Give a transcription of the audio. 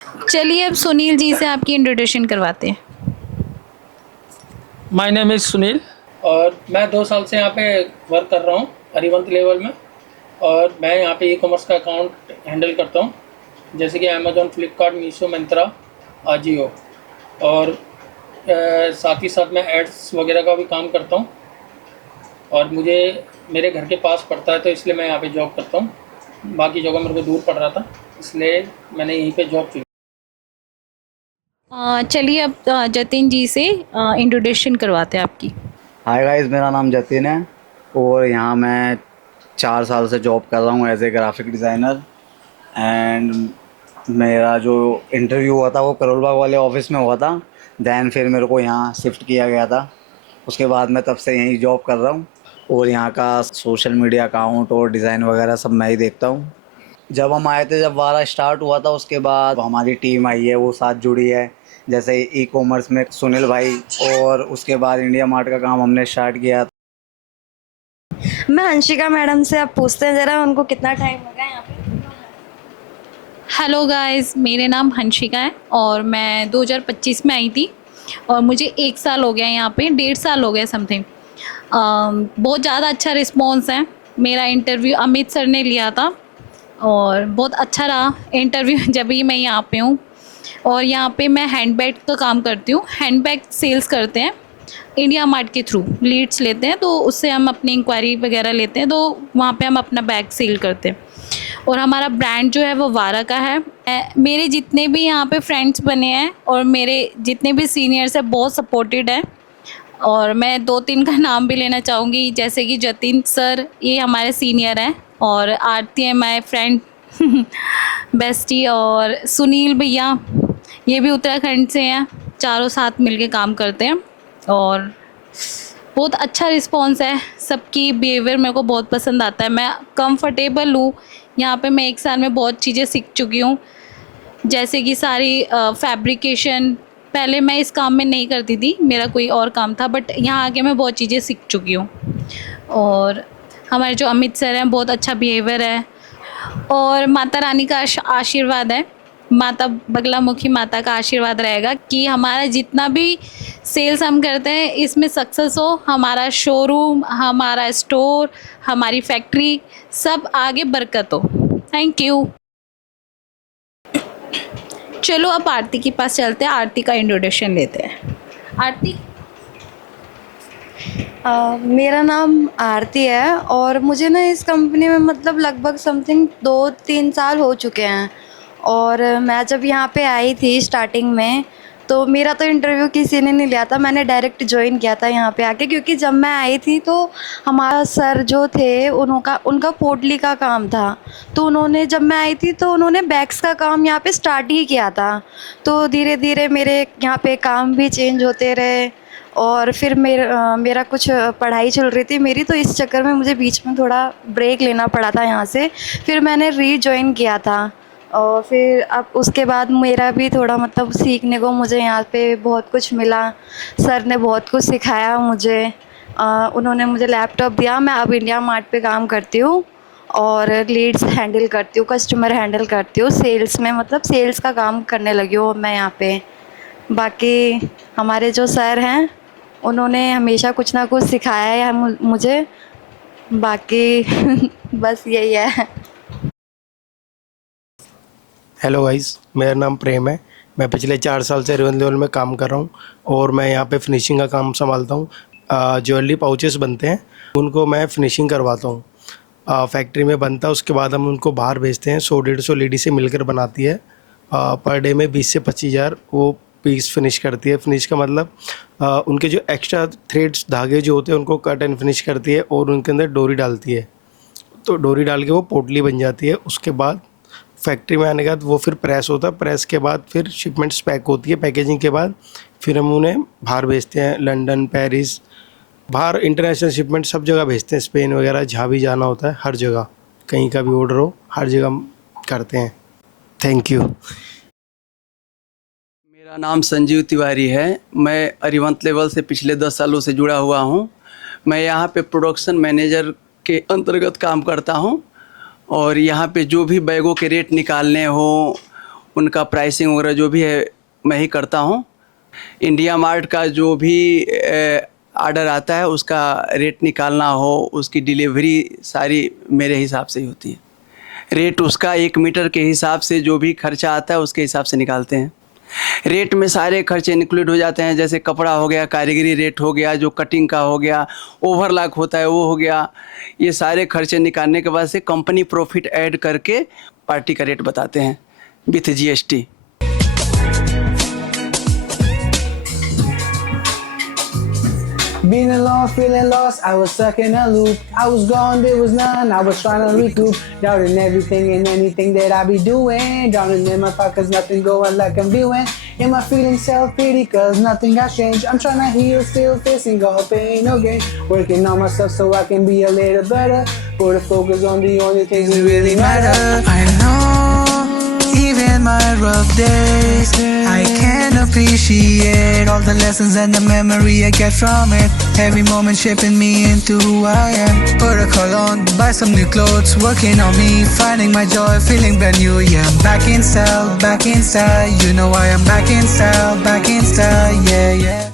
चलिए अब सुनील जी से आपकी इंट्रोडक्शन करवाते हैं। माय नेम इज़ सुनील और मैं 2 साल से यहाँ पे वर्क कर रहा हूँ अरिवंत लेवल में। और मैं यहाँ पे ई कॉमर्स का अकाउंट हैंडल करता हूँ, जैसे कि अमेज़ॉन, फ्लिपकार्ट, मीशो, मिंत्रा, आजियो। और साथ ही साथ मैं एड्स वगैरह का भी काम करता हूँ। और मुझे मेरे घर के पास पड़ता है, तो इसलिए मैं यहाँ पे जॉब करता हूँ। बाकी जगह मेरे को दूर पड़ रहा था, इसलिए मैंने यहीं पे जॉब की। चलिए अब जतिन जी से इंट्रोडक्शन करवाते हैं आपकी। हाय गाइस, मेरा नाम जतिन है और यहाँ मैं 4 साल से जॉब कर रहा हूँ as a graphic designer. And मेरा जो इंटरव्यू हुआ था वो करोल बाग वाले ऑफिस में हुआ था। दैन फिर मेरे को यहाँ शिफ्ट किया गया था। उसके बाद मैं तब से यहीं जॉब कर रहा हूँ और यहाँ का सोशल मीडिया अकाउंट और डिज़ाइन वगैरह सब मैं ही देखता हूँ। जब हम आए थे, जब वारा स्टार्ट हुआ था, उसके बाद हमारी टीम आई है, वो साथ जुड़ी है। जैसे ई कॉमर्स में सुनील भाई, और उसके बाद इंडिया मार्ट का काम हमने स्टार्ट किया। मैं हंशिका मैडम से आप पूछते हैं ज़रा उनको कितना टाइम लगा यहाँ पे। हेलो गाइस, मेरे नाम हंशिका है और मैं 2025 में आई थी और मुझे 1 साल हो गया यहाँ पे, 1.5 साल हो गया समथिंग। बहुत ज़्यादा अच्छा रिस्पॉन्स है। मेरा इंटरव्यू अमित सर ने लिया था और बहुत अच्छा रहा इंटरव्यू जब भी मैं यहाँ पे हूँ। और यहाँ पे मैं हैंडबैग का काम करती हूँ। हैंडबैग सेल्स करते हैं इंडिया मार्ट के थ्रू, लीड्स लेते हैं तो उससे हम अपनी इंक्वायरी वगैरह लेते हैं, तो वहाँ पे हम अपना बैग सेल करते हैं। और हमारा ब्रांड जो है वो वारा का है। मेरे जितने भी यहाँ पे फ्रेंड्स बने हैं और मेरे जितने भी सीनियर्स हैं बहुत सपोर्टेड है। और मैं 2-3 का नाम भी लेना चाहूँगी, जैसे कि जतिन सर, ये हमारे सीनियर हैं, और आरती है माय फ्रेंड बेस्टी, और सुनील भैया ये भी उत्तराखंड से हैं। चारों साथ मिलके काम करते हैं और बहुत अच्छा रिस्पॉन्स है। सबकी बिहेवियर मेरे को बहुत पसंद आता है। मैं कंफर्टेबल हूँ यहाँ पे। मैं 1 साल में बहुत चीज़ें सीख चुकी हूँ, जैसे कि सारी फैब्रिकेशन। पहले मैं इस काम में नहीं करती थी, मेरा कोई और काम था, बट यहाँ आके मैं बहुत चीज़ें सीख चुकी हूँ। और हमारे जो अमित सर हैं, बहुत अच्छा बिहेवियर है और माता रानी का आशीर्वाद है। माता बगलामुखी माता का आशीर्वाद रहेगा कि हमारा जितना भी सेल्स हम करते हैं इसमें सक्सेस हो। हमारा शोरूम, हमारा स्टोर, हमारी फैक्ट्री, सब आगे बरकत हो। Thank you. चलो अब आरती के पास चलते हैं, आरती का इंट्रोडक्शन लेते हैं। आरती। मेरा नाम आरती है और मुझे ना इस कंपनी में मतलब लगभग समथिंग 2-3 साल हो चुके हैं। और मैं जब यहाँ पे आई थी स्टार्टिंग में, तो मेरा तो इंटरव्यू किसी ने नहीं लिया था, मैंने डायरेक्ट ज्वाइन किया था यहाँ पे आके। क्योंकि जब मैं आई थी तो हमारा सर जो थे उनका पोटली का काम था, तो उन्होंने, जब मैं आई थी तो उन्होंने बैग्स का काम यहाँ पे स्टार्ट ही किया था। तो धीरे धीरे मेरे यहाँ पे काम भी चेंज होते रहे और फिर मेरा कुछ पढ़ाई चल रही थी मेरी, तो इस चक्कर में मुझे बीच में थोड़ा ब्रेक लेना पड़ा था यहाँ से। फिर मैंने रीजॉइन किया था और फिर अब उसके बाद मेरा भी थोड़ा मतलब सीखने को मुझे यहाँ पे बहुत कुछ मिला। सर ने बहुत कुछ सिखाया मुझे। उन्होंने मुझे लैपटॉप दिया। मैं अब इंडिया मार्ट पे काम करती हूँ और लीड्स हैंडल करती हूँ, कस्टमर हैंडल करती हूँ, सेल्स में मतलब सेल्स का काम करने लगी हूँ मैं यहाँ पे। बाकी हमारे जो सर हैं उन्होंने हमेशा कुछ ना कुछ सिखाया है मुझे। बाकी बस यही है। हेलो गाइस, मेरा नाम प्रेम है। मैं पिछले 4 साल से अरिवंत लेवल में काम कर रहा हूँ और मैं यहाँ पे फिनिशिंग का काम संभालता हूँ। ज्वेलरी पाउचेस बनते हैं, उनको मैं फिनिशिंग करवाता हूँ। फैक्ट्री में बनता है, उसके बाद हम उनको बाहर भेजते हैं। 100-150 लेडी से मिलकर बनाती है। पर डे में 20 से 25 हज़ार वो पीस फिनिश करती है। फिनिश का मतलब उनके जो एक्स्ट्रा थ्रेड्स, धागे जो होते हैं, उनको कट एंड फिनिश करती है और उनके अंदर डोरी डालती है। तो डोरी डाल के वो पोटली बन जाती है। उसके बाद फैक्ट्री में आने के बाद वो फिर प्रेस होता है। प्रेस के बाद फिर शिपमेंट्स पैक होती है। पैकेजिंग के बाद फिर हम उन्हें बाहर भेजते हैं, लंदन, पेरिस, बाहर इंटरनेशनल शिपमेंट सब जगह भेजते हैं। स्पेन वगैरह जहाँ भी जाना होता है, हर जगह कहीं का भी ऑर्डर हो, हर जगह हम करते हैं। Thank you. मेरा नाम संजीव तिवारी है। मैं अरिवंत लेवल से पिछले 10 सालों से जुड़ा हुआ हूँ। मैं यहाँ पे प्रोडक्शन मैनेजर के अंतर्गत काम करता हूँ और यहाँ पे जो भी बैगों के रेट निकालने हो, उनका प्राइसिंग वगैरह जो भी है मैं ही करता हूँ। इंडिया मार्ट का जो भी ऑर्डर आता है उसका रेट निकालना हो, उसकी डिलीवरी सारी मेरे हिसाब से ही होती है। रेट उसका 1 मीटर के हिसाब से जो भी खर्चा आता है उसके हिसाब से निकालते हैं। रेट में सारे खर्चे इंक्लूड हो जाते हैं, जैसे कपड़ा हो गया, कारीगरी रेट हो गया, जो कटिंग का हो गया, ओवरलॉक होता है वो हो गया। ये सारे खर्चे निकालने के बाद से कंपनी प्रॉफिट ऐड करके पार्टी का रेट बताते हैं with GST। Being alone, feeling lost, I was stuck in a loop. I was gone, there was none, I was trying to recoup. Doubting everything and anything that I be doing. Drowning in my thoughts, cause nothing going like I'm doing. Am I feeling self-pity cause nothing has changed? I'm trying to heal, still facing all pain, no gain. Working on myself so I can be a little better. Put a focus on the only things that really matter. I know, even my rough days, I can appreciate all the lessons and the memory I get from it. Every moment shaping me into who I am. Put a color on, buy some new clothes, working on me, finding my joy, feeling brand new. Yeah, I'm back in style, back in style. You know I am back in style, yeah, yeah.